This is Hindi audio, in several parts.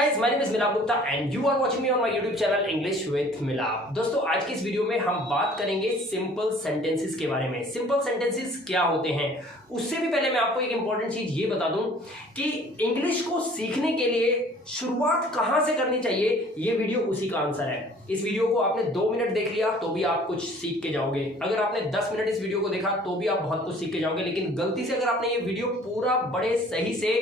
guys, my name is मिलाप Gupta and you are watching me on my YouTube channel English with मिलाप। दोस्तों आज की इस वीडियो में हम बात करेंगे सिंपल सेंटेंसेस के बारे में। सिंपल सेंटेंसेस क्या होते हैं उससे भी पहले मैं आपको एक इंपॉर्टेंट चीज ये बता दूं कि इंग्लिश को सीखने के लिए शुरुआत कहां से करनी चाहिए, ये वीडियो उसी का आंसर है। इस वीडियो को आपने 2 मिनट देख लिया तो भी आप कुछ सीख के जाओगे, अगर आपने 10 मिनट इस वीडियो को देखा तो भी आप बहुत कुछ सीख के जाओगे। लेकिन गलती से अगर आपने ये वीडियो पूरा बड़े सही से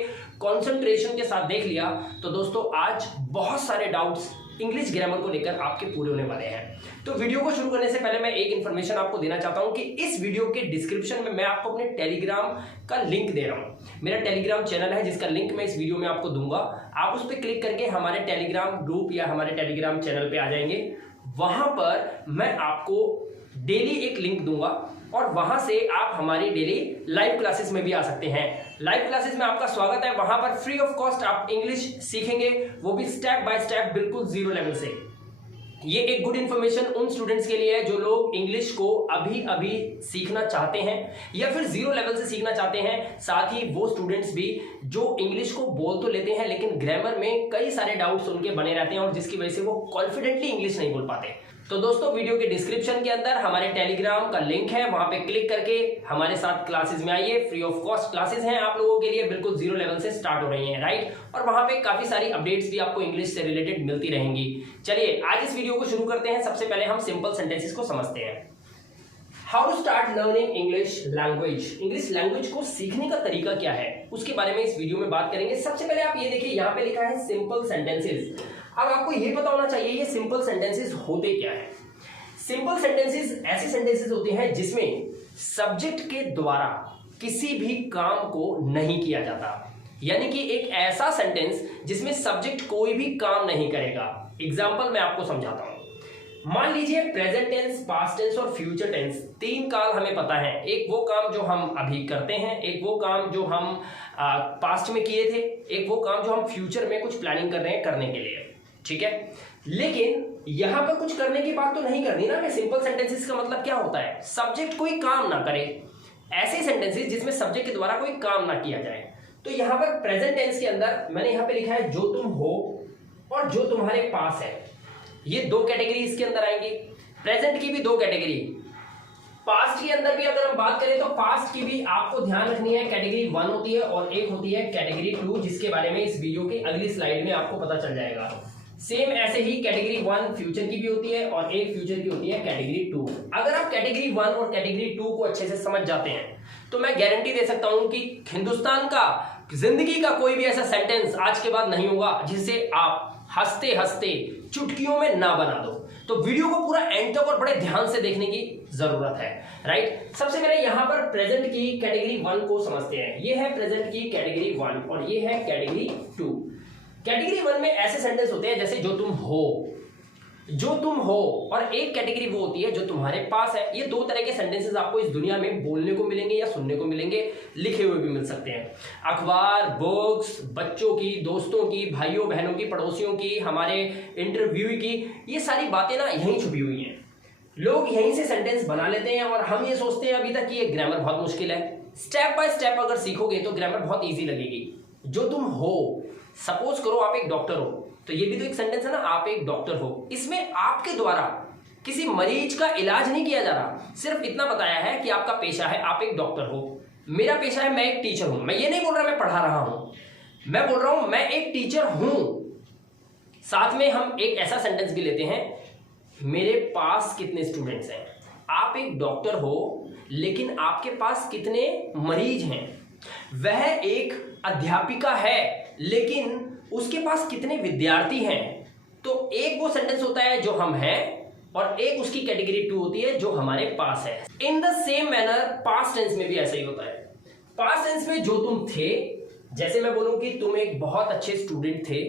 कंसंट्रेशन के साथ देख लिया तो दोस्तों आज बहुत सारे डाउट्स इंग्लिश ग्रामर को लेकर आपके पूरे होने वाले हैं। तो वीडियो को शुरू करने से पहले मैं एक इन्फॉर्मेशन आपको देना चाहता हूं कि इस वीडियो के डिस्क्रिप्शन में मैं आपको अपने टेलीग्राम का लिंक दे रहा हूं। मेरा टेलीग्राम चैनल है जिसका लिंक मैं इस वीडियो में आपको दूंगा। आप उस पर क्लिक करके हमारे टेलीग्राम ग्रुप या हमारे टेलीग्राम चैनल पे आ जाएंगे। वहां पर मैं आपको डेली एक लिंक दूंगा और वहां से आप हमारी डेली लाइव क्लासेस में भी आ सकते हैं। लाइव क्लासेस में आपका स्वागत है। वहां पर फ्री ऑफ कॉस्ट आप इंग्लिश सीखेंगे, वो भी स्टेप बाय स्टेप, बिल्कुल जीरो लेवल से। ये एक गुड इन्फॉर्मेशन उन स्टूडेंट्स के लिए है जो लोग इंग्लिश को अभी अभी सीखना चाहते हैं या फिर जीरो लेवल से सीखना चाहते हैं। साथ ही वो स्टूडेंट्स भी जो इंग्लिश को बोल तो लेते हैं लेकिन ग्रामर में कई सारे डाउट्स उनके बने रहते हैं और जिसकी वजह से वो कॉन्फिडेंटली इंग्लिश नहीं बोल पाते। तो दोस्तों वीडियो के डिस्क्रिप्शन के अंदर हमारे टेलीग्राम का लिंक है, वहां पे क्लिक करके हमारे साथ क्लासेस में आइए। फ्री ऑफ कॉस्ट क्लासेस हैं आप लोगों के लिए, बिल्कुल जीरो लेवल से स्टार्ट हो रही हैं, राइट। और वहां पे काफी सारी अपडेट्स भी आपको इंग्लिश से रिलेटेड मिलती रहेंगी। चलिए आज इस वीडियो को शुरू करते हैं। सबसे पहले हम सिंपल सेंटेंसेस को समझते हैं। How to start learning English language. English language को सीखने का तरीका क्या है उसके बारे में इस वीडियो में बात करेंगे। सबसे पहले आप ये देखिए, यहाँ पे लिखा है सिंपल सेंटेंसेस। अब आपको ये पता होना चाहिए ये सिंपल सेंटेंसेस होते क्या है। सिंपल सेंटेंसेस ऐसे सेंटेंसेस होते हैं जिसमें सब्जेक्ट के द्वारा किसी भी काम को नहीं किया जाता, यानी कि एक ऐसा सेंटेंस जिसमें सब्जेक्ट कोई भी काम नहीं करेगा। एग्जांपल मैं आपको समझाता हूं। मान लीजिए प्रेजेंट टेंस, पास्ट टेंस और फ्यूचर टेंस, 3 काल हमें पता है। एक वो काम जो हम अभी करते हैं, एक वो काम जो हम पास्ट में किए थे, एक वो काम जो हम फ्यूचर में कुछ प्लानिंग कर रहे हैं करने के लिए, ठीक है। लेकिन यहां पर कुछ करने की बात तो नहीं करनी ना। मैं सिंपल सेंटेंसेस का मतलब क्या होता है, सब्जेक्ट कोई काम ना करे, ऐसे सेंटेंसेस जिसमें सब्जेक्ट के द्वारा कोई काम ना किया जाए। तो यहां पर प्रेजेंट टेंस के अंदर मैंने यहां पे लिखा है जो तुम हो और जो तुम्हारे पास है। ये 2 कैटेगरी इसके अंदर आएंगी। प्रेजेंट की भी 2 कैटेगरी, पास्ट के अंदर भी अगर हम बात करें तो पास्ट की भी आपको ध्यान रखनी है। कैटेगरी 1 होती है और एक होती है कैटेगरी 2, जिसके बारे में इस वीडियो की अगली स्लाइड में आपको पता चल जाएगा। सेम ऐसे ही कैटेगरी 1 फ्यूचर की भी होती है और एक फ्यूचर की होती है कैटेगरी 2। अगर आप कैटेगरी 1 और कैटेगरी 2 को अच्छे से समझ जाते हैं तो मैं गारंटी दे सकता हूं कि हिंदुस्तान का, जिंदगी का कोई भी ऐसा सेंटेंस आज के बाद नहीं होगा जिसे आप हंसते हंसते चुटकियों में ना बना दो। तो वीडियो को पूरा एंड तक और बड़े ध्यान से देखने की जरूरत है, राइट। सबसे पहले यहां पर प्रेजेंट की कैटेगरी 1 को समझते हैं। ये है प्रेजेंट की कैटेगरी 1 और ये है कैटेगरी 2। कैटेगरी 1 में ऐसे सेंटेंस होते हैं जैसे जो तुम हो, जो तुम हो, और एक कैटेगरी वो होती है जो तुम्हारे पास है। ये 2 तरह के सेंटेंसेस आपको इस दुनिया में बोलने को मिलेंगे या सुनने को मिलेंगे, लिखे हुए भी मिल सकते हैं। अखबार, बुक्स, बच्चों की, दोस्तों की, भाइयों बहनों की, पड़ोसियों की, हमारे इंटरव्यू की, ये सारी बातें ना यहीं छुपी हुई हैं। लोग यहीं से सेंटेंस बना लेते हैं और हम ये सोचते हैं अभी तक कि ये ग्रामर बहुत मुश्किल है। स्टेप बाय स्टेप अगर सीखोगे तो ग्रामर बहुत ईजी लगेगी। जो तुम हो, सपोज करो आप एक डॉक्टर हो, तो ये भी तो एक सेंटेंस है ना, आप एक डॉक्टर हो। इसमें आपके द्वारा किसी मरीज का इलाज नहीं किया जा रहा, सिर्फ इतना बताया है कि आपका पेशा है, आप एक डॉक्टर हो। मेरा पेशा है, मैं एक टीचर हूं। मैं ये नहीं बोल रहा मैं पढ़ा रहा हूं, मैं बोल रहा हूं मैं एक टीचर हूं। साथ में हम एक ऐसा सेंटेंस भी लेते हैं, मेरे पास कितने स्टूडेंट्स हैं। आप एक डॉक्टर हो लेकिन आपके पास कितने मरीज हैं। वह एक अध्यापिका है लेकिन उसके पास कितने विद्यार्थी हैं। तो एक वो सेंटेंस होता है जो हम हैं और एक उसकी कैटेगरी 2 होती है जो हमारे पास है। In the same manner past tense में भी ऐसा ही होता है। पास्ट टेंस में जो तुम थे, जैसे मैं बोलूं कि तुम एक बहुत अच्छे स्टूडेंट थे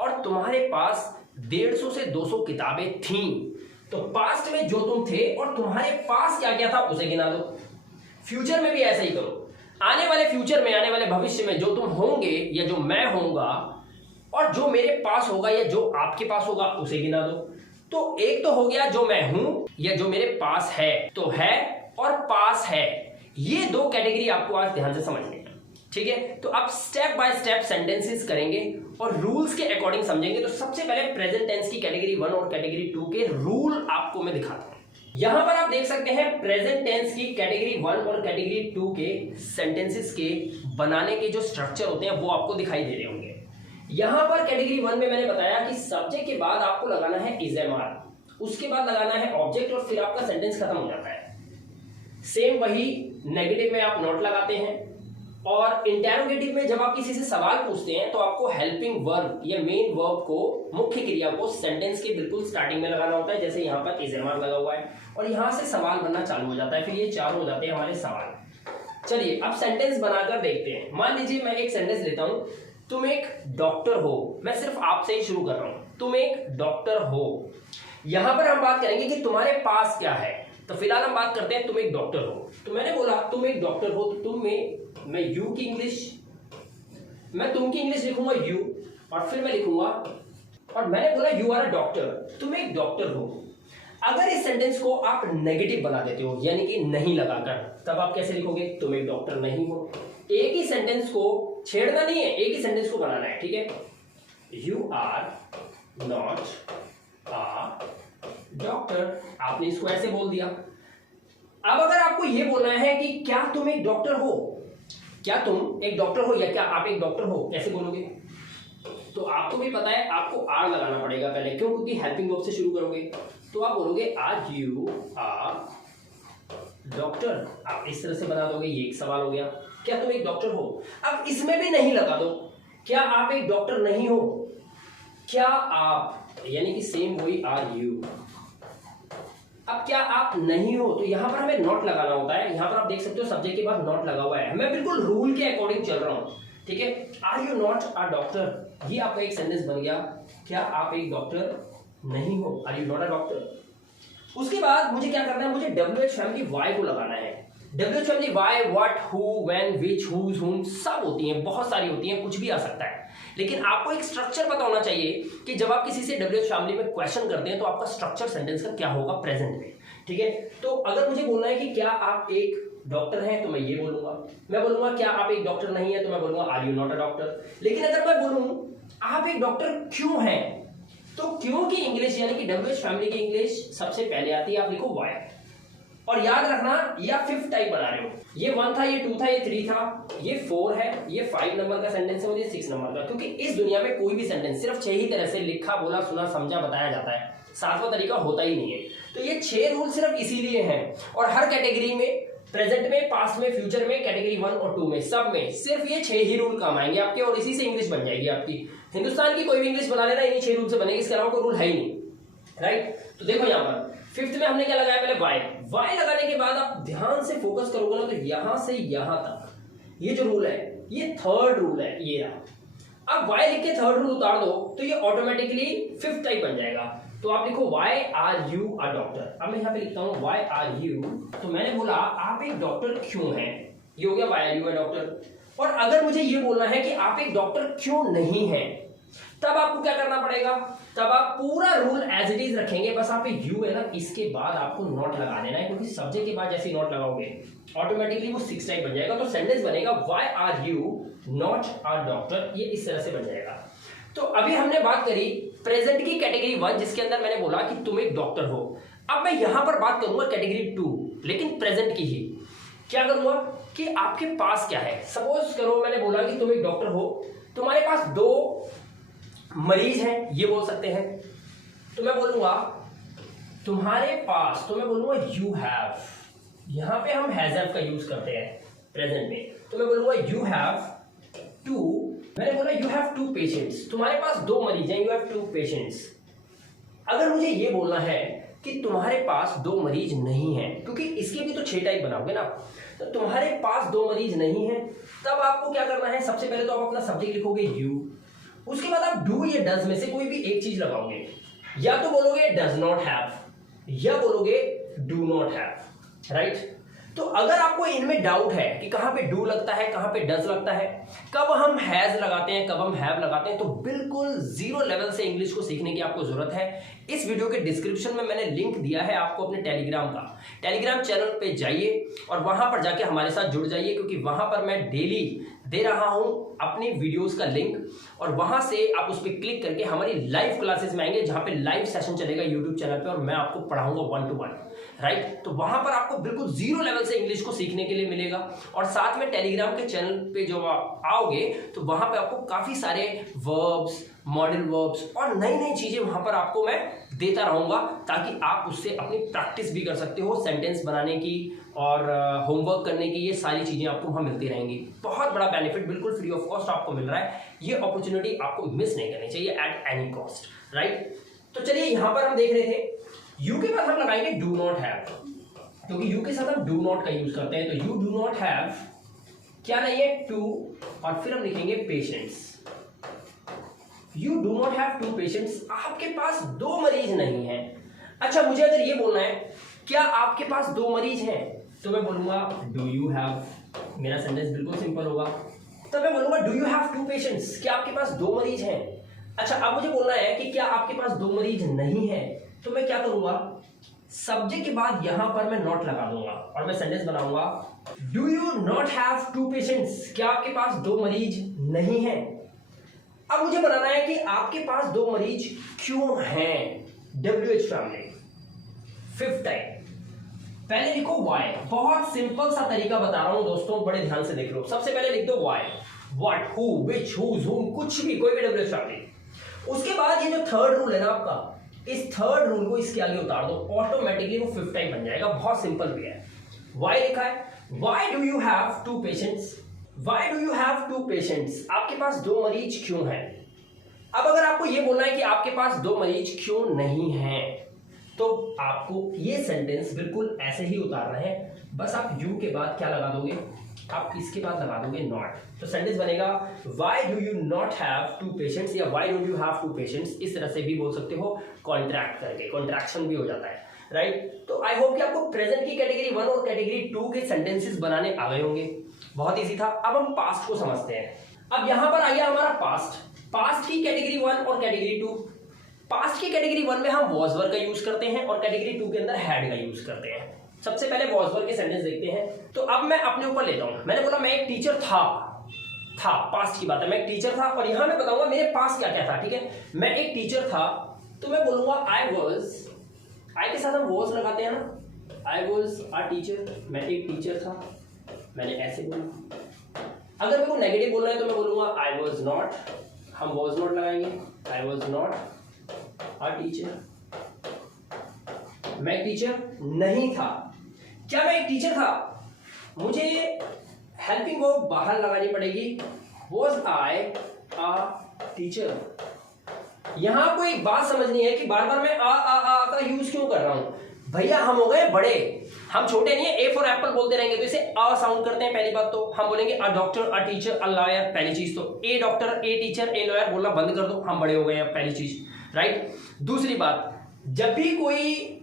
और तुम्हारे पास 150 से 200 किताबें थीं, तो पास्ट में जो तुम थे और तुम्हारे पास क्या क्या था उसे गिना दो। फ्यूचर में भी ऐसा ही करो। आने वाले फ्यूचर में, आने वाले भविष्य में जो तुम होंगे या जो मैं होऊंगा और जो मेरे पास होगा या जो आपके पास होगा उसे गिना दो। तो एक तो हो गया जो मैं हूं या जो मेरे पास है, तो है और पास है, ये 2 कैटेगरी आपको आज ध्यान से समझनी है, ठीक है। तो अब स्टेप बाय स्टेप सेंटेंसेस करेंगे और रूल्स के अकॉर्डिंग समझेंगे। तो सबसे पहले प्रेजेंट टेंस की कैटेगरी 1 और कैटेगरी 2 के रूल आपको मैं दिखाता हूं। यहां पर आप देख सकते हैं प्रेजेंट टेंस की कैटेगरी 1 और कैटेगरी 2 के सेंटेंसेस के बनाने के जो स्ट्रक्चर होते हैं वो आपको दिखाई दे रहे होंगे। यहां पर कैटेगरी 1 में मैंने बताया कि सब्जेक्ट के बाद आपको लगाना है इज एम आर, उसके बाद लगाना है ऑब्जेक्ट और फिर आपका सेंटेंस खत्म हो जाता है। सेम वही नेगेटिव में आप नॉट लगाते हैं और इंटेरोगेटिव में जब आप किसी से सवाल पूछते हैं तो आपको हेल्पिंग वर्ब या मेन वर्ब को, मुख्य क्रिया को सेंटेंस के बिल्कुल स्टार्टिंग में लगाना होता है। जैसे यहाँ पर इज एम आर लगा हुआ है और यहाँ से सवाल बनना चालू हो जाता है, फिर ये चार हो जाते हैं हमारे सवाल। चलिए अब सेंटेंस बनाकर देखते हैं। मान लीजिए मैं एक सेंटेंस लेता हूं, तुम एक डॉक्टर हो। मैं सिर्फ आपसे ही शुरू कर रहा हूं, तुम एक डॉक्टर हो। यहां पर हम बात करेंगे कि तुम्हारे पास क्या है। तो फिलहाल हम बात करते हैं तुम एक डॉक्टर हो। तो मैंने बोला तुम एक डॉक्टर हो, तो तुम में मैं यू की इंग्लिश, मैं तुम की इंग्लिश लिखूंगा यू और फिर मैं लिखूंगा, और मैंने बोला यू आर अ डॉक्टर, तुम एक डॉक्टर हो। अगर इस सेंटेंस को आप नेगेटिव बना देते हो यानी कि नहीं लगाकर, तब आप कैसे लिखोगे? तुम एक डॉक्टर नहीं हो। एक ही सेंटेंस को छेड़ना नहीं है, एक ही सेंटेंस को बनाना है, ठीक है। You are not a doctor, आपने इसको ऐसे बोल दिया। अब अगर आपको यह बोलना है कि क्या तुम एक डॉक्टर हो, क्या तुम एक डॉक्टर हो या क्या आप एक डॉक्टर हो, कैसे बोलोगे? तो आपको भी पता है आपको आर लगाना पड़ेगा पहले, क्यों? क्योंकि हेल्पिंग वर्ब से शुरू करोगे। तो आप बोलोगे आर यू आर डॉक्टर, आप इस तरह से बना दोगे। ये एक सवाल हो गया, क्या तुम एक डॉक्टर हो। अब इसमें भी नहीं लगा दो, क्या आप एक डॉक्टर नहीं हो, क्या आप, यानी कि सेम वही आर यू। अब क्या आप नहीं हो, तो यहां पर हमें नॉट लगाना होता है। यहां पर आप देख सकते हो सब्जेक्ट के बाद नॉट लगा हुआ है, मैं बिल्कुल रूल के अकॉर्डिंग चल रहा हूं, ठीक है। Are you not a doctor, ये आपका एक सेंटेंस बन गया, क्या आप एक डॉक्टर नहीं हो, are you not a doctor. उसके बाद मुझे क्या करना है, मुझे WH फैमिली Y को लगाना है। WH family Y what, who, when, which, whose, whom सब होती हैं, बहुत सारी होती हैं, कुछ भी आ सकता है। लेकिन आपको एक स्ट्रक्चर पता होना चाहिए कि जब आप किसी से WH फैमिली में क्वेश्चन करते हैं तो आपका स्ट्रक्चर सेंटेंस का क्या होगा प्रेजेंट में, ठीक है। तो अगर मुझे बोलना है कि क्या आप एक डॉक्टर हैं तो मैं ये बोलूंगा। मैं बोलूंगा क्या आप एक डॉक्टर नहीं है तो मैं बोलूंगा are you not a doctor. लेकिन अगर मैं बोलूं आप एक डॉक्टर क्यों हैं, तो क्यों की इंग्लिश यानी कि WH फैमिली की इंग्लिश सबसे पहले आती है, आप लिखो वाई। और याद रखना ये आप 5th टाइप बना रहे हो, ये 1 था, ये 2 था, ये 3 था, ये 4 है, ये 5 नंबर का सेंटेंस है और ये 6 नंबर का। क्योंकि इस दुनिया में कोई भी सेंटेंस सिर्फ 6 ही तरह से लिखा, बोला, सुना, समझा, बताया जाता है, 7वां तरीका होता ही नहीं है। तो ये 6 रूल सिर्फ इसीलिए हैं। और हर कैटेगरी में, प्रेजेंट में, पास्ट में, फ्यूचर में, कैटेगरी 1 और 2 में, सब में सिर्फ ये 6 ही रूल काम आएंगे आपके, और इसी से इंग्लिश बन जाएगी आपकी। हिंदुस्तान की कोई भी इंग्लिश बना लेना इन्हीं 6 रूल से बनेगी, इसके अलावा कोई रूल है ही नहीं, राइट। तो देखो यहाँ पर 5th में हमने क्या लगाया, पहले वाई लगाने के बाद आप ध्यान से फोकस करोगे ना, तो यहां से यहां तक ये जो रूल है ये 3rd रूल है, ये रहा। अब वाई लिख के 3rd रूल उतार दो तो ये ऑटोमेटिकली 5th टाइप बन जाएगा। तो आप लिखो why are you a doctor. अब मैं यहाँ पे लिखता हूँ वाई आर यू, तो मैंने बोला आप एक डॉक्टर क्यों हैं, ये हो गया why are you a doctor. और अगर मुझे ये बोलना है कि आप एक डॉक्टर क्यों नहीं हैं, तब आपको क्या करना पड़ेगा, तब आप पूरा रूल एज इट इज रखेंगे, बस आप यू है ना, इसके बाद आपको नॉट लगा देना है, क्योंकि सब्जेक्ट के बाद जैसे नॉट लगाओगे ऑटोमेटिकली वो 6 टाइप बन जाएगा। तो सेंटेंस बनेगा why are you not a doctor, ये इस तरह से बन जाएगा। तो अभी हमने बात करी प्रेजेंट की कैटेगरी 1, जिसके अंदर मैंने बोला कि तुम एक डॉक्टर हो। अब मैं यहां पर बात करूंगा कैटेगरी 2, लेकिन प्रेजेंट की ही। क्या करूंगा कि आपके पास क्या है। सपोज करो मैंने बोला कि तुम एक डॉक्टर हो, तुम्हारे पास 2 मरीज हैं, ये बोल सकते हैं। तो मैं बोलूंगा तुम्हारे पास, तो मैं बोलूंगा यू हैव, यहां पे हम हैव का यूज करते हैं प्रेजेंट में। तो मैं बोलूंगा यू हैव 2, मैंने बोला यू हैव 2 पेशेंट्स, तुम्हारे पास 2 मरीज हैं, यू हैव 2 पेशेंट्स। अगर मुझे ये बोलना है कि तुम्हारे पास 2 मरीज नहीं हैं, क्योंकि इसके भी तो 6 टाइप बनाओगे ना, तो तुम्हारे पास 2 मरीज नहीं हैं, तब आपको क्या करना है, सबसे पहले तो आप अपना सब्जेक्ट लिखोगे यू, उसके बाद आप डू या डज में से कोई भी एक चीज लगाओगे, या तो बोलोगे डज नॉट हैव या बोलोगे डू नॉट हैव, राइट। तो अगर आपको इनमें डाउट है कि कहां पे डू लगता है, कहां पे डज लगता है, कब हम हैज लगाते हैं, कब हम हैव लगाते हैं, तो बिल्कुल 0 लेवल से इंग्लिश को सीखने की आपको जरूरत है। इस वीडियो के डिस्क्रिप्शन में मैंने लिंक दिया है आपको अपने टेलीग्राम का, टेलीग्राम चैनल पे जाइए और वहां पर जाके हमारे साथ जुड़ जाइए, क्योंकि वहां पर मैं डेली दे रहा हूं अपनी वीडियोस का लिंक, और वहां से आप उस पर क्लिक करके हमारी लाइव क्लासेस में आएंगे, जहां पे लाइव सेशन चलेगा यूट्यूब चैनल पे, और मैं आपको पढ़ाऊंगा 1 to 1, राइट। तो वहां पर आपको बिल्कुल जीरो लेवल से इंग्लिश को सीखने के लिए मिलेगा। और साथ में टेलीग्राम के चैनल पे जो आप आओगे तो वहां पे आपको काफी सारे वर्ब्स, मॉडल वर्ब्स और नई नई चीजें वहां पर आपको मैं देता रहूंगा, ताकि आप उससे अपनी प्रैक्टिस भी कर सकते हो, सेंटेंस बनाने की और होमवर्क करने की। ये सारी चीजें आपको वहां मिलती रहेंगी। बहुत बड़ा बेनिफिट बिल्कुल फ्री ऑफ कॉस्ट आपको मिल रहा है। ये अपॉर्चुनिटी आपको मिस नहीं करनी चाहिए एट एनी कॉस्ट, राइट। तो चलिए यहां पर हम देख रहे थे यू के बाद हम लगाएंगे डू नॉट हैव, क्योंकि यू के साथ हम डू नॉट का यूज करते हैं। तो यू डू नॉट हैव क्या नहीं है, टू, और फिर हम लिखेंगे patients. You do not have two patients, आपके पास 2 मरीज नहीं है। अच्छा, मुझे अगर ये बोलना है क्या आपके पास 2 मरीज हैं, तो मैं बोलूंगा डू यू हैव। मेरा सेंटेंस बिल्कुल सिंपल होगा। तो मैं बोलूंगा डू यू हैव 2 पेशेंट्स, क्या आपके पास 2 मरीज हैं। अच्छा, अब मुझे बोलना है कि क्या आपके पास 2 मरीज नहीं है, तो मैं क्या करूंगा, सब्जेक्ट के बाद यहां पर मैं नॉट लगा दूंगा और मैं सेंटेंस बनाऊंगा do you not have 2 patients, क्या आपके पास 2 मरीज नहीं है। अब मुझे बनाना है कि आपके पास 2 मरीज क्यों हैं, WH फैमिली। 5th टाइम पहले लिखो why। बहुत सिंपल सा तरीका बता रहा हूं दोस्तों, बड़े ध्यान से देख लो। सबसे पहले लिख दो why, what, who, which, whose, whom, कुछ भी, कोई भी WH फैमिली। उसके बाद ये जो 3rd रूल है ना आपका, इस 3rd रूल को इसके आगे उतार दो, ऑटोमेटिकली वो 5th टाइम बन जाएगा। बहुत सिंपल भी है। why लिखा है, why do you have 2 patients, why do you have 2 patients, आपके पास 2 मरीज क्यों हैं। अब अगर आपको ये बोलना है कि आपके पास 2 मरीज क्यों नहीं हैं, तो आपको ये सेंटेंस बिल्कुल ऐसे ही उतारना है। बस आप यू के बाद क्या लगा दोगे, आप इसके बाद लगा दोगे नॉट। तो सेंटेंस बनेगा why do you not have 2 patients, या why don't you have 2 patients. इस तरह से भी बोल सकते हो, कॉन्ट्रैक्ट करके, कॉन्ट्रैक्शन भी हो जाता है, राइट। तो आई होप कि आपको प्रेजेंट की कैटेगरी 1 और कैटेगरी 2 के सेंटेंसेस बनाने आ गए होंगे। बहुत ईजी था। अब हम पास्ट को समझते हैं। अब यहां पर आ गया हमारा पास्ट। पास्ट की कैटेगरी 1 और कैटेगरी 2। पास्ट की कैटेगरी 1 में हम वाज वर का यूज करते हैं और कैटेगरी 2 के अंदर हैड का यूज करते हैं। सबसे पहले वाज वर के सेंटेंस देखते हैं। तो अब मैं अपने ऊपर लेता हूं। मैंने बोला मैं एक टीचर था, पास्ट की बात है, मैं एक टीचर था, और यहां मैं बताऊंगा मेरे पास क्या क्या था, ठीक है। मैं एक टीचर था, तो मैं बोलूंगा आई वाज, आई के साथ हम वाज लगाते हैं ना, आई वाज अ टीचर, मैं एक टीचर था, मैंने ऐसे बोला। अगर मेरे को नेगेटिव बोलना है तो मैं बोलूंगा आई वाज नॉट, हम वाज नॉट लगाएंगे, I was not a teacher, मैं एक टीचर नहीं था। क्या मैं एक टीचर था, मुझे हेल्पिंग वर्ब बाहर लगानी पड़ेगी, वाज आई अ टीचर। यहां आपको एक बात समझनी है कि बार बार मैं आ का यूज क्यों कर रहा हूं। भैया हम हो गए बड़े, हम छोटे नहीं है। ए फॉर एप्पल बोलते रहेंगे तो इसे अ साउंड करते हैं। पहली बात तो हम बोलेंगे a doctor, a teacher, a lawyer. पहली चीज तो a doctor, a teacher, a lawyer बोलना बंद कर दो, हम बड़े हो गए हैं, पहली चीज, राइट। दूसरी बात, जब भी कोई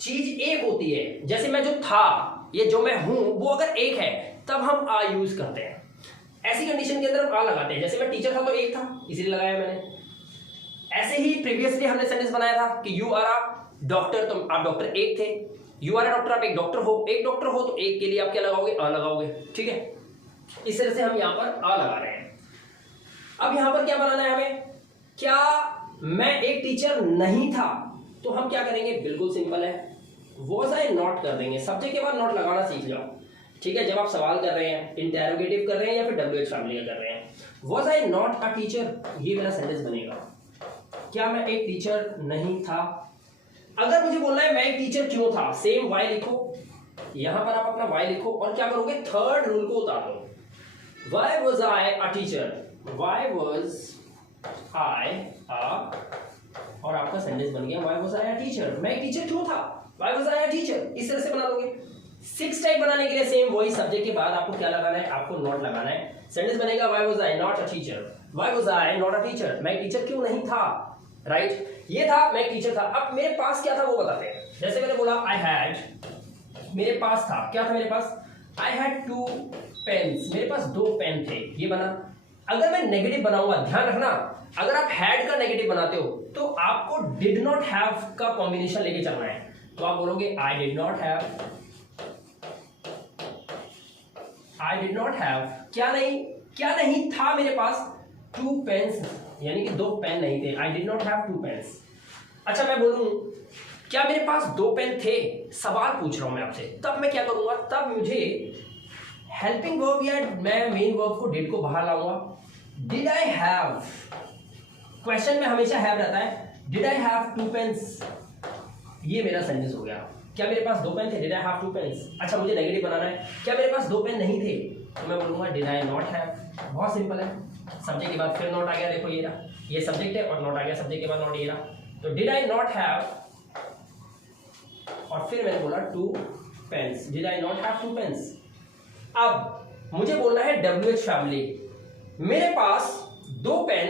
चीज एक होती है, जैसे मैं जो था, ये जो मैं हूं, वो अगर एक है तब हम आ यूज करते हैं। ऐसी कंडीशन के अंदर हम आ लगाते हैं। जैसे मैं टीचर था तो एक था, इसीलिए लगाया मैंने। ऐसे ही प्रीवियसली हमने सेंटेंस बनाया था कि यू आर अ डॉक्टर, तो आप डॉक्टर एक थे। यू आर अ डॉक्टर, आप एक डॉक्टर हो, एक डॉक्टर हो तो एक के लिए आप क्या लगाओगे, आ लगाओगे, ठीक है। इस तरह से हम यहां पर आ लगा रहे हैं। अब यहां पर क्या बनाना है हमें, क्या मैं एक टीचर नहीं था, तो हम क्या करेंगे, बिल्कुल सिंपल है, वाज आई नॉट कर देंगे। सब्जेक्ट के बाद नॉट लगाना सीख जाओ, ठीक है। जब आप सवाल कर रहे हैं, इंटेरोगेटिव कर रहे हैं या फिर WH फैमिली का कर रहे हैं, was I not a teacher, ये मेरा सेंटेंस बनेगा। क्या मैं एक टीचर नहीं था। अगर मुझे बोलना है मैं एक टीचर क्यों था, सेम वाई लिखो, यहां पर आप अपना वाई लिखो और क्या करोगे, 3rd रूल को उतार दो। Why was I a teacher, why was I a, और आपका सेंटेंस बन गया why was I a teacher, मैं एक टीचर क्यों था, why was I a teacher. इस तरह से बना लोगे। 6 टाइप बनाने के लिए सेम वही, सब्जेक्ट के बाद आपको क्या लगाना है, आपको नॉट लगाना है। सेंटेंस बनेगा Y was I not a teacher, why was I not a teacher, मैं एक टीचर क्यों नहीं था, राइट। ये था मैं एक टीचर था। अब मेरे पास क्या था वो बताते हैं। जैसे मैंने बोला आई हैड, मेरे पास था, क्या था मेरे पास, आई हैड 2 पेन्स, मेरे पास 2 पेन थे, ये बना। अगर मैं नेगेटिव बनाऊंगा, ध्यान रखना, अगर आप हैड का नेगेटिव बनाते हो तो आपको डिड नॉट हैव का कॉम्बिनेशन लेके चलना है। तो आप बोलोगे आई did not have, I did not have, क्या नहीं, क्या नहीं था मेरे पास? 2 पेन्स, यानी कि 2 पेन नहीं थे। I did not have 2 pens. अच्छा मैं बोलूं क्या मेरे पास 2 पेन थे? सवाल पूछ रहा हूं मैं आपसे। तब मैं क्या करूंगा? तब मुझे हेल्पिंग वर्ब या मैं मेन वर्ब को डिड को बाहर लाऊंगा। डिड आई हैव, क्वेश्चन में हमेशा हैव रहता है। डिड आई हैव 2 पेन्स, ये मेरा सेंटेंस हो गया। क्या मेरे पास 2 पेन थे? Did I have 2 pens. अच्छा मुझे नेगेटिव बनाना है। क्या मेरे पास 2 पेन नहीं थे? तो मैं बोलूंगा डिड आई नॉट हैव। बहुत सिंपल है। सब्जेक्ट के बाद फिर नॉट आ गया, देखो ये रहा, ये सब्जेक्ट है और नॉट आ गया, सब्जेक्ट के बाद नॉट ये रहा। तो डिड आई नॉट हैव और फिर मैंने बोला 2 pens. Did I not have 2 pens. अब मुझे बोलना है WH फैमिली, मेरे पास 2 पेन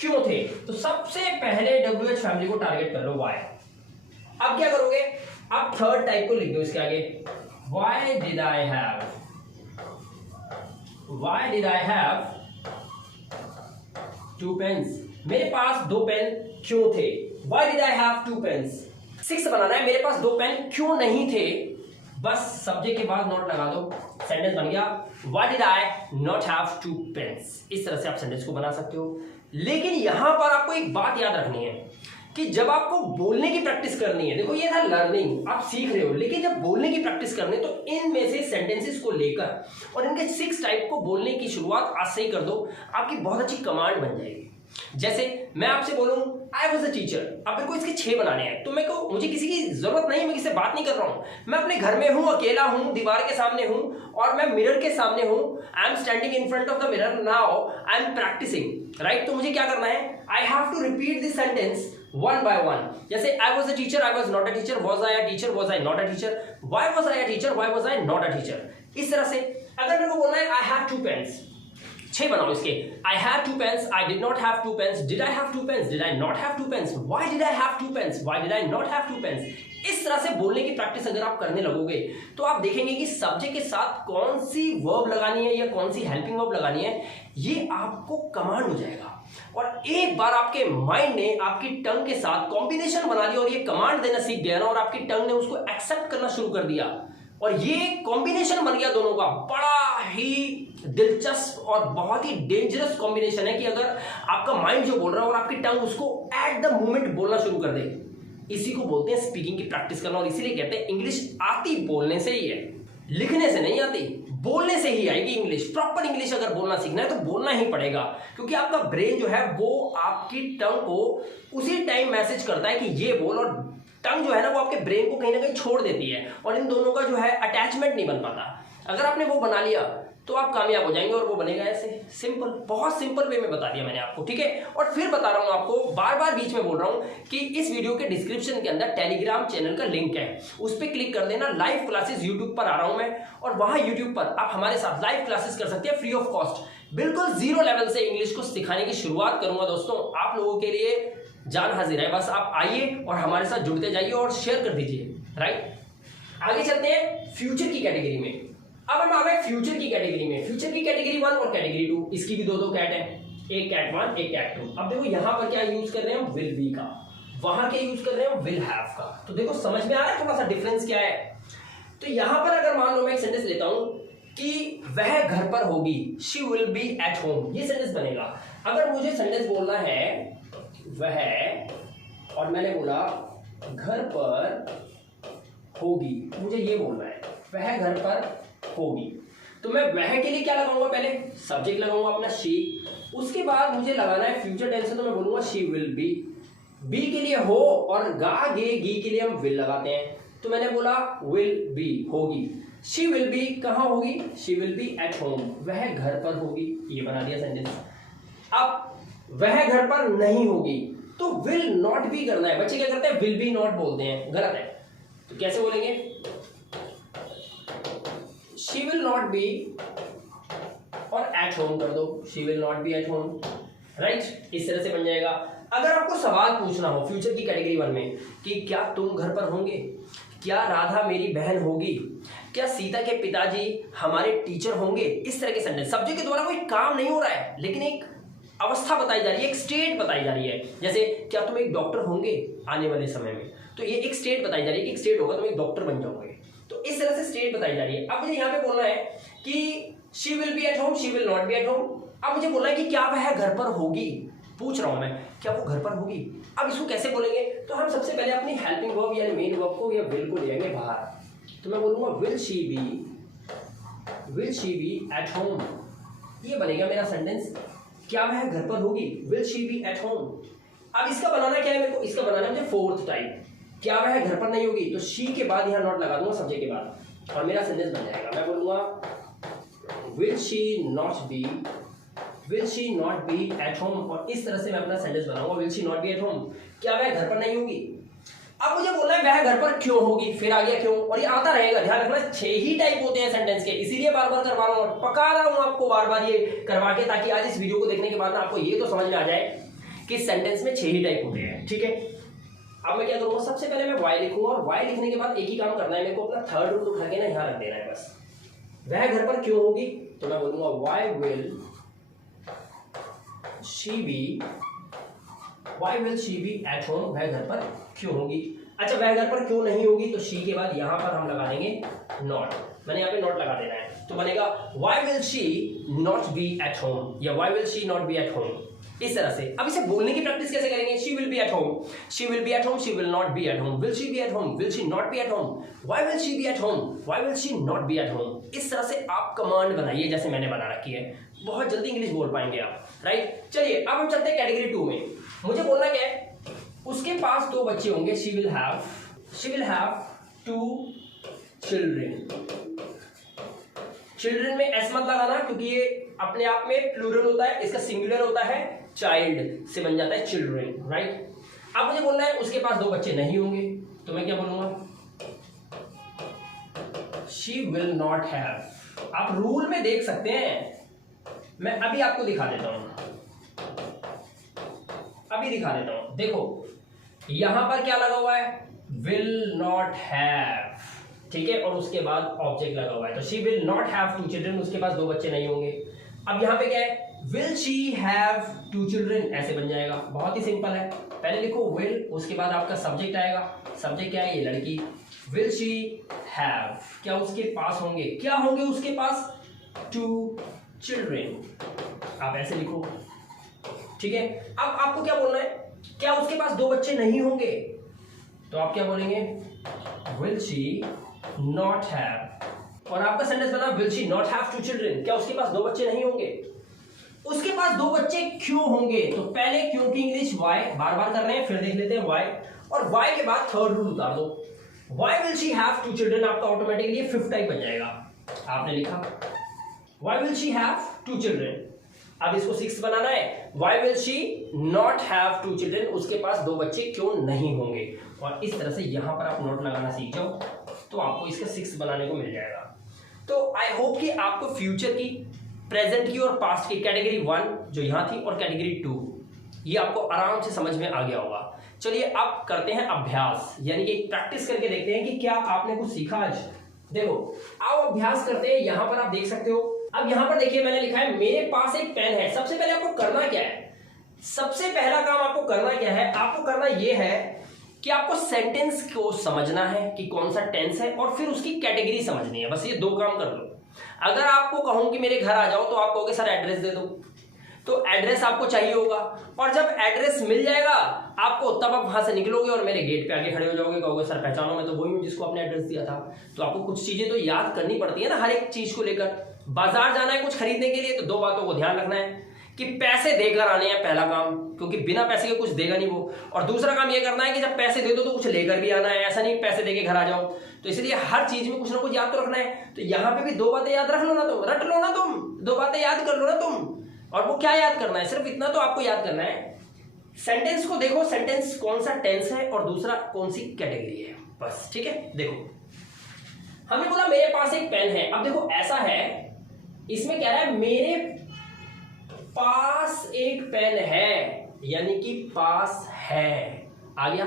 क्यों थे? तो सबसे पहले WH फैमिली को टारगेट कर लो, वाई। अब क्या करोगे? अब थर्ड टाइप को लिख दो इसके आगे, why did I have, why did I have 2 pens. मेरे पास 2 पेन क्यों थे? Why did I have 2 pens. 6 बनाना है, मेरे पास 2 पेन क्यों नहीं थे? बस सब्जेक्ट के बाद नॉट लगा दो, सेंटेंस बन गया, why did I not have 2 pens. इस तरह से आप सेंटेंस को बना सकते हो। लेकिन यहां पर आपको एक बात याद रखनी है कि जब आपको बोलने की प्रैक्टिस करनी है, देखो ये था लर्निंग, आप सीख रहे हो, लेकिन जब बोलने की प्रैक्टिस करनी है तो इनमें से सेंटेंसेस को लेकर और इनके 6 टाइप को बोलने की शुरुआत आज से ही कर दो, आपकी बहुत अच्छी कमांड बन जाएगी। जैसे मैं आपसे बोलूं आई वॉज अ टीचर, अब मेरे को इसके 6 बनाने हैं, तो मेरे को, मुझे किसी की जरूरत नहीं, मैं किसी से बात नहीं कर रहा हूं, मैं अपने घर में हूं, अकेला हूं, दीवार के सामने हूं और मैं मिरर के सामने हूं। I am standing in front of the mirror now, I am practising, right. तो मुझे क्या करना है? I have to repeat this sentence one by one. जैसे I was a teacher, I was not a teacher, was I a teacher, was I not a teacher, why was I a teacher, why was I not a teacher. इस तरह से अगर मेरे को बोलना है आई हैव 2 पेन्स, 6 बनाओ इसके। I have 2 pens, I did not have 2 pens, did I have 2 pens, did I not have 2 pens, why did I have 2 pens, why did I not have 2 pens. इस तरह से बोलने की प्रैक्टिस अगर आप करने लगोगे तो आप देखेंगे कि सब्जेक्ट के साथ कौन सी वर्ब लगानी है या कौन सी हेल्पिंग वर्ब लगानी है, ये आपको कमांड हो जाएगा। और एक बार आपके माइंड ने आपकी टंग के साथ कॉम्बिनेशन बना लिया और ये कमांड देना सीख गया ना, और आपकी टंग ने उसको एक्सेप्ट करना शुरू कर दिया और ये कॉम्बिनेशन बन गया दोनों का, बड़ा ही दिलचस्प और बहुत ही डेंजरस कॉम्बिनेशन है कि अगर आपका माइंड जो बोल रहा है और आपकी टंग उसको एट द मोमेंट बोलना शुरू कर दे, इसी को बोलते हैं स्पीकिंग की प्रैक्टिस करना। और इसीलिए कहते हैं इंग्लिश आती बोलने से ही है, लिखने से नहीं आती, बोलने से ही आएगी इंग्लिश। प्रॉपर इंग्लिश अगर बोलना सीखना है तो बोलना ही पड़ेगा, क्योंकि आपका ब्रेन जो है वो आपकी टंग को उसी टाइम मैसेज करता है कि ये बोल, और टंग जो है ना वो आपके ब्रेन को कहीं ना कहीं छोड़ देती है और इन दोनों का जो है अटैचमेंट नहीं बन पाता। अगर आपने वो बना लिया तो आप कामयाब हो जाएंगे और वो बनेगा ऐसे सिंपल, बहुत सिंपल वे में बता दिया मैंने आपको, ठीक है। और फिर बता रहा हूं आपको, बार बार बीच में बोल रहा हूं कि इस वीडियो के डिस्क्रिप्शन के अंदर टेलीग्राम चैनल का लिंक है, उस पर क्लिक कर देना। लाइव क्लासेस यूट्यूब पर आ रहा हूं मैं, और वहां यूट्यूब पर आप हमारे साथ लाइव क्लासेस कर सकते हैं फ्री ऑफ कॉस्ट। बिल्कुल 0 लेवल से इंग्लिश को सिखाने की शुरुआत करूंगा दोस्तों, आप लोगों के लिए जान हाजिर है। बस आप आइए और हमारे साथ जुड़ते जाइए और शेयर कर दीजिए, राइट। आगे चलते हैं फ्यूचर की कैटेगरी में। अब हम आ गए फ्यूचर की कैटेगरी में। फ्यूचर की कैटेगरी 1 और कैटेगरी 2, इसकी भी 2 कैट है, एक कैट 1 एक कैट 2। अब देखो यहां पर क्या यूज कर रहे हैं हम, विल बी का, वहां क्या यूज कर रहे हैं हम, विल हैव का। तो देखो समझ में आ रहा है थोड़ा सा डिफरेंस क्या है। तो यहां पर अगर मान लो मैं एक सेंटेंस लेता हूं कि वह घर पर होगी, she will be at home, ये सेंटेंस बनेगा। अगर मुझे सेंटेंस बोलना है वह, और मैंने बोला घर पर होगी, मुझे ये बोलना है वह घर पर होगी, तो मैं वह के लिए क्या लगाऊंगा, पहले सब्जेक्ट लगाऊंगा अपना शी, उसके बाद मुझे लगाना है फ्यूचर टेंस, तो मैं बोलूंगा शी विल बी। बी के लिए हो और गा गे गी के लिए हम विल लगाते हैं, तो मैंने बोला विल बी होगी, शी विल बी कहां होगी, she will be at home, वह घर पर होगी, ये बना दिया सेंटेंस। अब वह घर पर नहीं होगी तो विल नॉट बी करना है। बच्चे क्या करते हैं, विल बी नॉट बोलते हैं, गलत है। तो कैसे बोलेंगे, शी विल नॉट बी और एट होम कर दो, she will not be at home, right. इस तरह से बन जाएगा। अगर आपको सवाल पूछना हो फ्यूचर की कैटेगरी 1 में कि क्या तुम घर पर होंगे, क्या राधा मेरी बहन होगी, क्या सीता के पिताजी हमारे टीचर होंगे, इस तरह के सेंटेंस, सब्जेक्ट के द्वारा कोई काम नहीं हो रहा है लेकिन एक अवस्था बताई जा रही है, एक स्टेट बताई जा रही है। जैसे क्या तुम एक डॉक्टर होंगे आने वाले समय में, तो ये एक स्टेट बताई जा रही है कि एक स्टेट होगा तुम एक डॉक्टर बन जाओगे, तो इस तरह से स्टेट बताई जा रही है। अब मुझे यहाँ पे बोलना है कि she will be at home, she will not be at home, अब मुझे बोलना है कि क्या वह घर पर होगी, पूछ रहा हूं मैं, क्या वो घर पर होगी। अब इसको कैसे बोलेंगे, तो हम सबसे पहले अपनी हेल्पिंग वर्ब यानी मेन वर्ब को या विल को ले आएंगे बाहर। तो मैं बोलूंगा will she be at home, ये बनेगा मेरा सेंटेंस। क्या वह घर पर होगी, will she be at home. अब इसका बनाना क्या है मेरे को, इसका बनाना है मुझे फोर्थ टाइप, क्या वह घर पर नहीं होगी, तो शी के बाद यहाँ नॉट लगा दूंगा सब्जेक्ट के बाद और मेरा सेंटेंस बन जाएगा। मैं बोलूंगा will she not be at home, और इस तरह से मैं अपना सेंटेंस बनाऊंगा, will she not be at home, क्या वह घर पर नहीं होगी। अब मुझे बोलना है वह घर पर क्यों होगी, फिर आ गया क्यों, और ये आता रहेगा, ध्यान रखना 6 ही टाइप होते हैं सेंटेंस के, इसीलिए बार बार करवा रहा हूं, पका रहा हूं आपको बार बार ये करवा के, ताकि आज इस वीडियो को देखने के बाद आपको ये तो समझ में आ जाए कि सेंटेंस में 6 ही टाइप होते हैं, ठीक है। अब मैं क्या करूंगा, सबसे पहले मैं वाई लिखूंगा, और वाई लिखने के बाद एक ही काम करना है मेरे को, अपना थर्ड रूल उठा के ना यहाँ रख देना है बस। वह घर पर क्यों होगी, तो मैं बोलूंगा why will she be at home, वह घर पर क्यों होगी। अच्छा, वह घर पर क्यों नहीं होगी, तो शी के बाद यहां पर हम लगा देंगे नॉट, मैंने यहाँ पे नॉट लगा देना है, तो बनेगा why will she not be at home या why will she not be at home, इस तरह से। अब इसे बोलने की प्रैक्टिस कैसे करेंगे, she will be at home, she will be at home, she will not be at home, will she be at home, will she not be at home, why will she be at home, why will she not be at home. इस तरह से आप कमांड बनाइए जैसे मैंने बना रखी है, बहुत जल्दी इंग्लिश बोल पाएंगे आप, राइट। चलिए अब हम चलते हैं कैटेगरी 2 में। मुझे बोलना क्या है, उसके पास 2 बच्चे होंगे, she will have 2 children. Children में एस मत लगाना, क्योंकि ये अपने आप में प्लूरल होता है, इसका सिंगुलर होता है, चाइल्ड से बन जाता है चिल्ड्रेन, राइट। अब मुझे बोलना है उसके पास 2 बच्चे नहीं होंगे, तो मैं क्या बोलूंगा, शी विल नॉट हैव। आप रूल में देख सकते हैं, मैं अभी आपको दिखा देता हूं, देखो यहां पर क्या लगा हुआ है, विल नॉट हैव, ठीक है, और उसके बाद ऑब्जेक्ट लगा हुआ है, तो she will not have 2 children, उसके पास 2 बच्चे नहीं होंगे। अब यहाँ पे क्या है, विल शी हैव 2 चिल्ड्रन, ऐसे बन जाएगा, बहुत ही सिंपल है। पहले लिखो विल, उसके बाद आपका सब्जेक्ट आएगा, सब्जेक्ट क्या है, ये लड़की, विल शी हैव, क्या उसके पास होंगे, क्या होंगे उसके पास, 2 चिल्ड्रन, आप ऐसे लिखो, ठीक है। अब आपको क्या बोलना है, क्या उसके पास 2 बच्चे नहीं होंगे, तो आप क्या बोलेंगे, विल शी नॉट हैव, और आपका सेंटेंस बना will she not have 2 children, क्या उसके पास 2 बच्चे नहीं होंगे। उसके पास 2 बच्चे क्यों होंगे, तो पहले क्यों की इंग्लिश वाई, बार बार कर रहे हैं, फिर देख लेते हैं वाई, और वाई के बाद थर्ड रूल उतार दो, why will she have 2 children, आपका ऑटोमेटिकली 5th टाइप बन जाएगा। आपने लिखा why will she have 2 children, अब इसको 6th बनाना है, why will she not have 2 children, उसके पास 2 बच्चे क्यों नहीं होंगे, और इस तरह से यहां पर आप नोट लगाना सीख जाओ, तो आपको इसका 6th बनाने को मिल जाएगा। तो आई होप कि आपको फ्यूचर की, प्रेजेंट की और पास्ट की कैटेगरी 1 जो यहां थी और कैटेगरी 2 ये आपको आराम से समझ में आ गया होगा। चलिए अब करते हैं अभ्यास, यानी कि प्रैक्टिस करके देखते हैं कि क्या आपने कुछ सीखा आज। देखो आओ अभ्यास करते हैं, यहां पर आप देख सकते हो। अब यहां पर देखिए मैंने लिखा है मेरे पास एक पेन है। सबसे पहले आपको करना क्या है, सबसे पहला काम आपको करना क्या है, आपको करना यह है कि आपको सेंटेंस को समझना है कि कौन सा टेंस है, और फिर उसकी कैटेगरी समझनी है। बस ये 2 काम कर लो। अगर आपको कहूं कि मेरे घर आ जाओ, तो आप कहोगे सर एड्रेस दे दो, तो एड्रेस आपको चाहिए होगा, और जब एड्रेस मिल जाएगा आपको, तब आप वहां से निकलोगे और मेरे गेट पे आके खड़े हो जाओगे, कहोगे सर पहचानो मैं तो वही हूं जिसको आपने एड्रेस दिया था। तो आपको कुछ चीजें तो याद करनी पड़ती है ना, हर एक चीज को लेकर। बाजार जाना है कुछ खरीदने के लिए, तो 2 बातों को ध्यान रखना है कि पैसे देकर आने हैं, पहला काम, क्योंकि बिना पैसे के कुछ देगा नहीं वो, और दूसरा काम ये करना है कि जब पैसे दे दो तो कुछ लेकर भी आना है, ऐसा नहीं पैसे देके घर आ जाओ। तो इसलिए हर चीज में कुछ ना कुछ याद तो रखना है। तो यहाँ पे भी 2 बातें याद रख लो ना, तुम रट लो ना, तुम 2 बातें याद कर लो ना तुम। और वो क्या याद करना है, सिर्फ इतना तो आपको याद करना है, सेंटेंस को देखो, सेंटेंस कौन सा टेंस है और दूसरा कौन सी कैटेगरी है, बस। ठीक है, देखो हमने बोला मेरे पास एक पेन है। अब देखो ऐसा है, इसमें क्या है, मेरे पास एक पेन है, यानी कि पास है आ गया,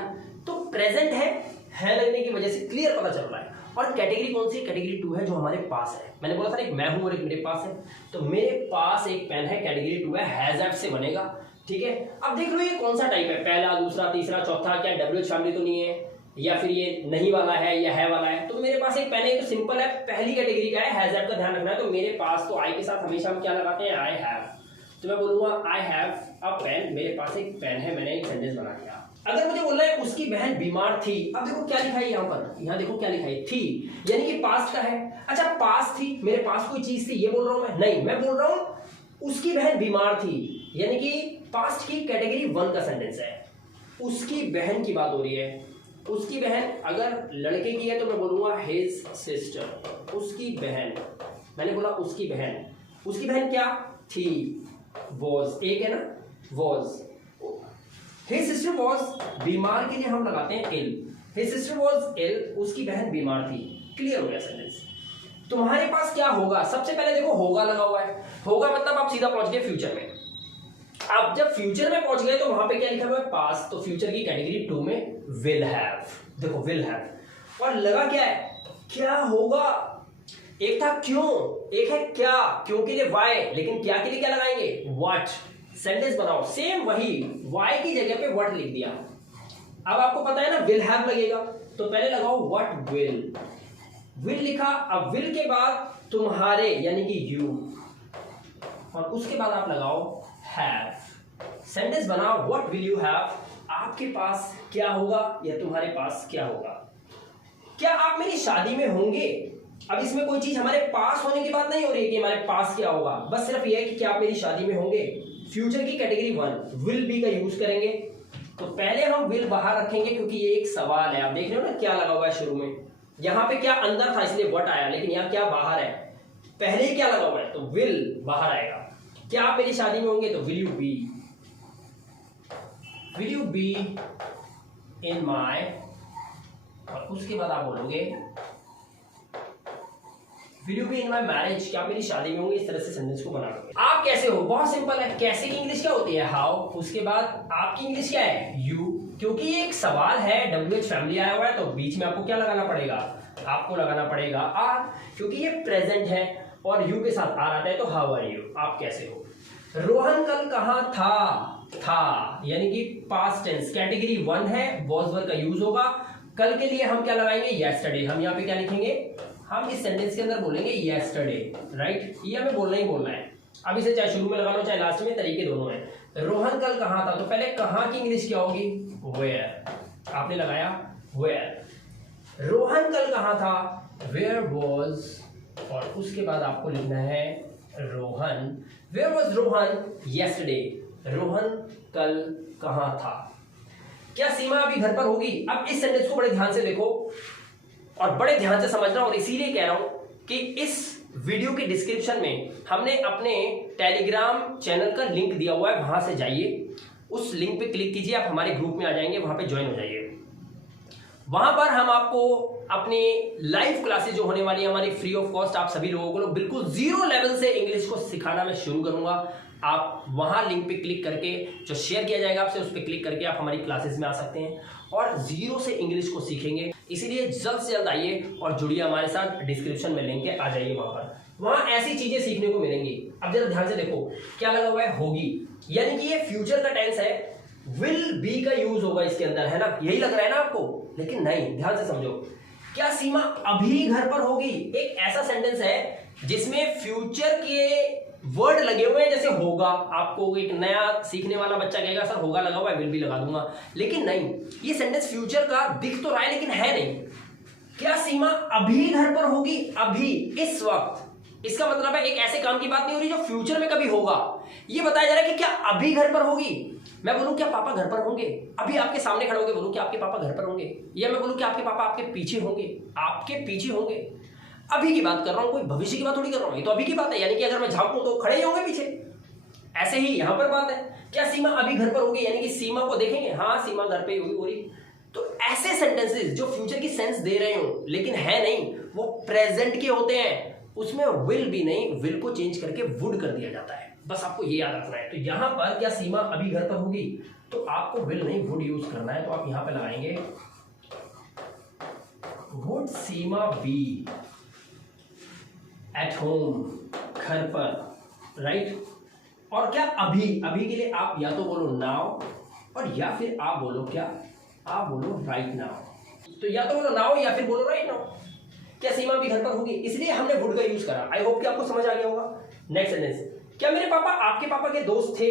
तो प्रेजेंट है लगने की वजह से क्लियर पता चल रहा है। और कैटेगरी कौन सी, कैटेगरी 2 है जो हमारे पास है। मैंने बोला था एक मैं हूं और एक मेरे पास है, तो मेरे पास एक पेन है, कैटेगरी 2 है, हैज हैव से बनेगा। ठीक है, अब देख लो ये कौन सा टाइप है, पहला, दूसरा, तीसरा, चौथा, क्या WH फैमिली तो नहीं है, या फिर ये नहीं वाला है या है वाला है। तो मेरे पास एक पेन है, तो सिंपल है, पहली कैटेगरी का है, हैज हैव का ध्यान रखना है। तो मेरे पास, तो आई के साथ हमेशा हम क्या लगाते हैं, आई हैव। तो मैं बोलूंगा आई हैव अ पेन, मेरे पास एक पेन है, मैंने एक सेंटेंस बना दिया। अगर मुझे बोलना है उसकी बहन बीमार थी, अब देखो क्या लिखा है यहाँ पर, यहाँ देखो क्या लिखा है, थी, यानी कि पास्ट का है। अच्छा पास्ट थी, मेरे पास कोई चीज थी, ये बोल रहा हूं मैं? नहीं, मैं बोल रहा हूं उसकी बहन बीमार थी, यानी कि पास्ट की कैटेगरी 1 का सेंटेंस है। उसकी बहन की बात हो रही है। उसकी बहन अगर लड़के की है तो मैं बोलूंगा हिज सिस्टर। उसकी बहन, मैंने बोला उसकी बहन, उसकी बहन क्या थी? वॉज, एक है ना, वॉज। हिज सिस्टर वॉज, बीमार के लिए हम लगाते हैं इल। हिज सिस्टर वॉज इल, उसकी बहन बीमार थी। क्लियर हो गया सेंटेंस। तुम्हारे पास क्या होगा? सबसे पहले देखो होगा लगा हुआ है। होगा मतलब आप सीधा पहुंच गए फ्यूचर में। आप जब फ्यूचर में पहुंच गए तो वहां पे क्या लिखा हुआ है? पास्ट। तो फ्यूचर की कैटेगरी 2 में विल हैव। देखो विल हैव। और लगा क्या है? क्या होगा। एक था क्यों, एक है क्या। क्यों के लिए वाई, लेकिन क्या के लिए क्या लगाएंगे? व्हाट। सेंटेंस बनाओ सेम वही, वाई की जगह पे व्हाट लिख दिया। अब आपको पता है ना विल हैव लगेगा, तो पहले लगाओ व्हाट विल। विल लिखा, अब विल के बाद तुम्हारे यानी कि यू, और उसके बाद आप लगाओ हैव। सेंटेंस बनाओ व्हाट विल यू हैव, आपके पास क्या होगा या तुम्हारे पास क्या होगा। क्या आप मेरी शादी में होंगे? अब इसमें कोई चीज हमारे पास होने की बात नहीं हो रही है कि हमारे पास क्या होगा, बस सिर्फ यह है कि क्या आप मेरी शादी में होंगे। फ्यूचर की कैटेगरी 1 विल बी का यूज करेंगे। तो पहले हम विल बाहर रखेंगे क्योंकि ये एक सवाल है। आप देख रहे हो ना क्या लगा हुआ है शुरू में, यहां पे क्या अंदर था इसलिए व्हाट आया, लेकिन यहां क्या बाहर है, पहले ही क्या लगा हुआ है, तो विल बाहर आएगा। क्या आप मेरी शादी में होंगे? तो will you be, will you be in my, और उसके बाद आप बोलोगे will you be in my marriage, क्या आप मेरी शादी में होंगे। इस तरह से सेंटेंस को बना लोगे। आप कैसे हो? बहुत सिंपल है। कैसे की इंग्लिश क्या होती है? हाउ। उसके बाद आपकी इंग्लिश क्या है? यू। क्योंकि ये एक सवाल है, WH फैमिली आया हुआ है, तो बीच में आपको क्या लगाना पड़ेगा? आपको लगाना पड़ेगा आर, क्योंकि ये प्रेजेंट है और यू के साथ आर आता है, तो हाउ आर यू, आप कैसे हो। रोहन कल कहाँ था, यानी कि पास्ट टेंस कैटेगरी 1 है, वॉज वर्ब का यूज होगा। कल के लिए हम क्या लगाएंगे? यस्टरडे। हम यहाँ पे क्या लिखेंगे? हम इस सेंटेंस के अंदर बोलेंगे यस्टरडे, राइट। ये हमें बोलना ही बोलना है। अब इसे चाहे शुरू में लगा लो चाहे लास्ट में, तरीके दोनों हैं। रोहन कल कहाँ था, तो पहले कहाँ की इंग्लिश क्या होगी? वेयर। आपने लगाया वेयर। रोहन कल कहाँ था? वेयर वॉज, और उसके बाद आपको लिखना है Rohan. Where was Rohan yesterday, Rohan कल कहाँ था। क्या सीमा अभी घर पर होगी? अब इस सेंटेंस को बड़े ध्यान से देखो और बड़े ध्यान से समझना, और इसीलिए कह रहा हूं कि इस वीडियो के डिस्क्रिप्शन में हमने अपने टेलीग्राम चैनल का लिंक दिया हुआ है, वहां से जाइए, उस लिंक पे क्लिक कीजिए, आप हमारे ग्रुप में आ जाएंगे, वहां पे ज्वाइन हो जाइए। वहां पर हम आपको अपने लाइव क्लासेस जो होने वाली है हमारी फ्री ऑफ कॉस्ट, आप सभी लोगों को बिल्कुल 0 लेवल से इंग्लिश को सिखाना मैं शुरू करूंगा। आप वहां लिंक पे क्लिक करके, जो शेयर किया जाएगा आपसे, उस पर क्लिक करके आप हमारी क्लासेस में आ सकते हैं और 0 से इंग्लिश को सीखेंगे। इसीलिए जल्द से जल्द आइए और जुड़िए हमारे साथ। डिस्क्रिप्शन में लिंक है, आ जाइए वहां पर, वहां ऐसी चीजें सीखने को मिलेंगी। अब जरा ध्यान से देखो क्या लगा हुआ है? होगी, यानी कि ये फ्यूचर का टेंस है, विल बी का यूज होगा इसके अंदर, है ना। यही लग रहा है ना आपको, लेकिन नहीं, ध्यान से समझो। क्या सीमा अभी घर पर होगी? एक ऐसा सेंटेंस है जिसमें फ्यूचर के वर्ड लगे हुए हैं, जैसे होगा। आपको एक नया सीखने वाला बच्चा कहेगा सर होगा लगा हुआ है, विल भी लगा दूंगा, लेकिन नहीं, ये सेंटेंस फ्यूचर का दिख तो रहा है लेकिन है नहीं। क्या सीमा अभी घर पर होगी? अभी, इस वक्त। इसका मतलब है एक ऐसे काम की बात नहीं हो रही जो फ्यूचर में कभी होगा। ये बताया जा रहा है कि क्या अभी घर पर होगी। मैं बोलूं क्या पापा घर पर होंगे? अभी आपके सामने खड़े होंगे, बोलूं कि आपके पापा घर पर होंगे, या मैं बोलूं कि आपके पापा आपके पीछे होंगे, आपके पीछे होंगे। अभी की बात कर रहा हूं, कोई भविष्य की बात थोड़ी कर रहा हूं, ये तो अभी की बात है, यानी कि अगर मैं झांकूं तो खड़े ही होंगे पीछे। ऐसे ही यहां पर बात है, क्या सीमा अभी घर पर होगी, यानी कि सीमा को देखेंगे, हाँ सीमा घर पे होगी, हो रही। तो ऐसे सेंटेंसेस जो फ्यूचर की सेंस दे रहे हो लेकिन है नहीं, वो प्रेजेंट के होते हैं। उसमें विल भी नहीं, विल को चेंज करके वुड कर दिया जाता है, बस आपको ये याद रखना है। तो यहां पर क्या सीमा अभी घर पर होगी, तो आपको विल नहीं वुड यूज करना है। तो आप यहां पे लगाएंगे would Seema be at home, घर पर, राइट। और क्या अभी, अभी के लिए आप या तो बोलो नाउ, और या फिर आप बोलो क्या, आप बोलो राइट नाउ। तो या तो बोलो नाउ या फिर बोलो राइट नाउ। क्या सीमा भी घर पर होगी, इसलिए हमने वुड का यूज करा। आई होप कि आपको समझ आ गया होगा। नेक्स्ट सेंटेंस, क्या मेरे पापा आपके पापा के दोस्त थे?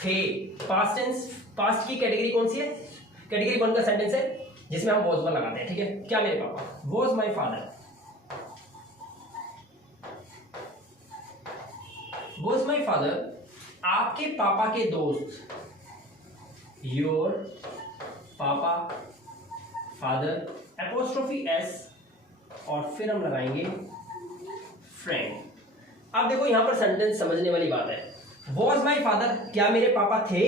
थे। पास्ट टेंस, पास्ट की कैटेगरी कौन सी है? कैटेगरी 1 का सेंटेंस है जिसमें हम वॉज पर लगाते हैं, ठीक है। क्या मेरे पापा, was my father, was my father आपके पापा के दोस्त, योर पापा, फादर, एपोस्ट्रोफी एस, और फिर हम लगाएंगे फ्रेंड। अब देखो यहां पर सेंटेंस समझने वाली बात है। वॉज माई फादर, क्या मेरे पापा थे?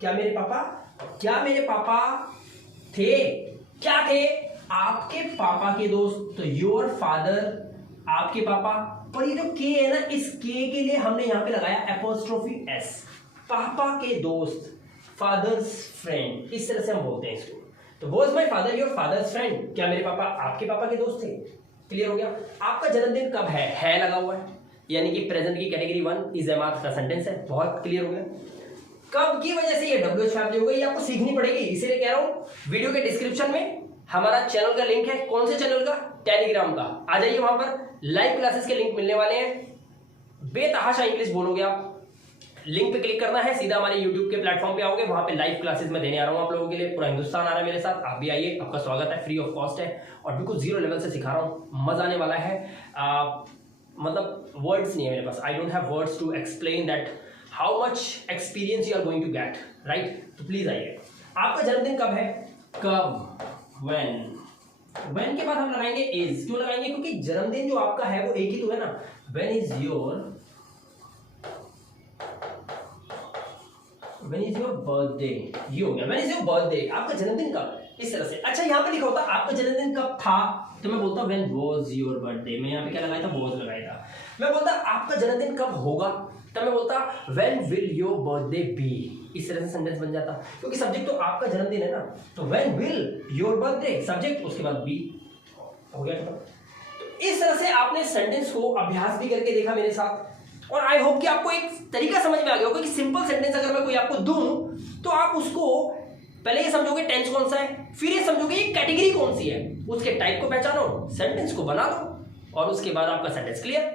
क्या मेरे पापा, क्या मेरे पापा थे? क्या थे? आपके पापा के दोस्त, तो योर फादर, आपके पापा। पर ये जो के है ना, इस के लिए हमने यहां पे लगाया एपोस्ट्रोफी एस, पापा के दोस्त, फादर्स फ्रेंड, इस तरह से हम बोलते हैं इसको। तो was my father your fathers friend, क्या मेरे पापा आपके पापा के दोस्त थे? क्लियर हो गया। आपका जन्मदिन कब है लगा हुआ है, यानी कि प्रेजेंट की कैटेगरी 1 इज एम का सेंटेंस है। बहुत क्लियर हो गया। कब की वजह से ये WH फैमिली हो गई, ये आपको सीखनी पड़ेगी, इसीलिए कह रहा हूं वीडियो के डिस्क्रिप्शन में हमारा चैनल का लिंक है। कौन से चैनल का? टेलीग्राम का। आ जाइए, वहां पर लाइव क्लासेस के लिंक मिलने वाले हैं। बेतहाशा इंग्लिश बोलोगे आप, लिंक पे क्लिक करना है, सीधा हमारे यूट्यूब के प्लेटफॉर्म पे आओगे, वहां पे लाइव क्लासेस में देने आ रहा हूं आप लोगों के लिए। पूरा हिंदुस्तान आ रहा है मेरे साथ, आप भी आइए, आपका स्वागत है, फ्री ऑफ कॉस्ट है और बिल्कुल 0 लेवल से सिखा रहा हूं, मजा आने वाला है। मतलब वर्ड्स नहीं है मेरे पास, I don't have words to explain that how much experience you are going to get, right. तो प्लीज आइए। आपका जन्मदिन कब है? कब, व्हेन के बाद हम लगाएंगे इज। क्यों लगाएंगे? क्योंकि जन्मदिन जो आपका है वो एक ही तो है ना। व्हेन इज योर बर्थडे, ये हो गया। व्हेन इज योर बर्थडे, आपका जन्मदिन कब, इस तरह से। अच्छा यहाँ पे लिखा होता आपका जन्मदिन कब था, तो मैं बोलता व्हेन वाज योर बर्थडे। मैं यहाँ पे क्या लगाया था? वाज लगाया था। मैं बोलता आपका जन्मदिन कब होगा, तब मैं बोलता when will your birthday be. इस तरह से सेंटेंस बन जाता, क्योंकि सब्जेक्ट तो आपका जन्मदिन है ना। तो when will your birthday, subject, उसके बाद बी, हो गया। तो इस तरह से आपने सेंटेंस को अभ्यास भी करके देखा मेरे साथ, और आई होप कि आपको एक तरीका समझ में आ गया होगा कि सिंपल सेंटेंस अगर मैं कोई आपको दूं तो आप उसको पहले ये समझोगे टेंस कौन सा है, फिर ये समझोगे ये कैटेगरी कौन सी है, उसके टाइप को पहचानो, सेंटेंस को बना दो, और उसके बाद आपका सेंटेंस क्लियर।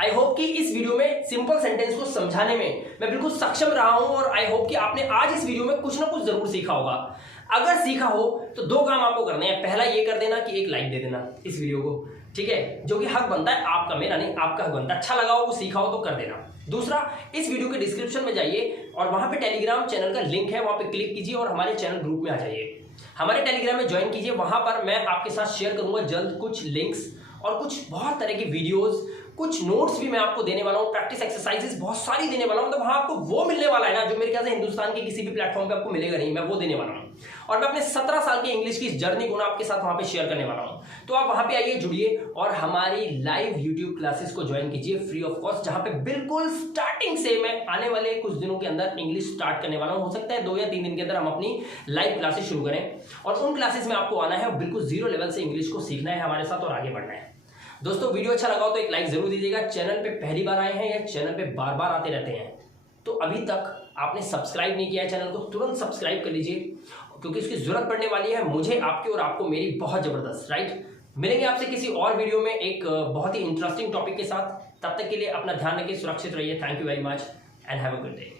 आई होप कि इस वीडियो में सिंपल सेंटेंस को समझाने में मैं बिल्कुल सक्षम रहा हूं, और आई होप कि आपने आज इस वीडियो में कुछ ना कुछ जरूर सीखा होगा। अगर सीखा हो तो 2 काम आपको करने हैं। पहला ये कर देना कि एक लाइक दे देना इस वीडियो को, ठीक है, जो कि हक बनता है आपका, मेरा नहीं, आपका हक बनता है। अच्छा लगा हो, वो सीखा हो तो कर देना। दूसरा, इस वीडियो के डिस्क्रिप्शन में जाइए और वहां पे टेलीग्राम चैनल का लिंक है, वहां पे क्लिक कीजिए और हमारे चैनल ग्रुप में आ जाइए, हमारे टेलीग्राम में ज्वाइन कीजिए। वहां पर मैं आपके साथ शेयर करूंगा जल्द कुछ लिंक्स और कुछ बहुत तरह की वीडियोस, कुछ नोट्स भी मैं आपको देने वाला हूं, प्रैक्टिस एक्सरसाइजेस बहुत सारी देने वाला हूं। मतलब वहां आपको वो मिलने वाला है ना जो मेरे ख्याल से हिंदुस्तान के किसी भी प्लेटफॉर्म पे आपको मिलेगा नहीं, मैं वो देने वाला हूं। और मैं अपने 17 साल की इंग्लिश की जर्नी को ना आपके साथ वहां पे शेयर करने वाला हूं। तो आप वहां पे आइए, जुड़िए और हमारी लाइव यूट्यूब क्लासेस को ज्वाइन कीजिए फ्री ऑफ कॉस्ट, जहां पे बिल्कुल स्टार्टिंग से मैं आने वाले कुछ दिनों के अंदर इंग्लिश स्टार्ट करने वाला हूं। हो सकता है 2 या 3 दिन के अंदर हम अपनी लाइव क्लासेस शुरू करें, और उन क्लासेस में आपको आना है, बिल्कुल 0 लेवल से इंग्लिश को सीखना है हमारे साथ और आगे बढ़ना है। दोस्तों वीडियो अच्छा लगा हो तो एक लाइक जरूर दीजिएगा। चैनल पे पहली बार आए हैं या चैनल पे बार बार आते रहते हैं तो अभी तक आपने सब्सक्राइब नहीं किया है चैनल को, तुरंत सब्सक्राइब कर लीजिए, क्योंकि इसकी जरूरत पड़ने वाली है मुझे, आपकी और आपको मेरी, बहुत जबरदस्त, राइट। मिलेंगे आपसे किसी और वीडियो में एक बहुत ही इंटरेस्टिंग टॉपिक के साथ। तब तक के लिए अपना ध्यान रखिए, सुरक्षित रहिए। Thank you very much and have a good day.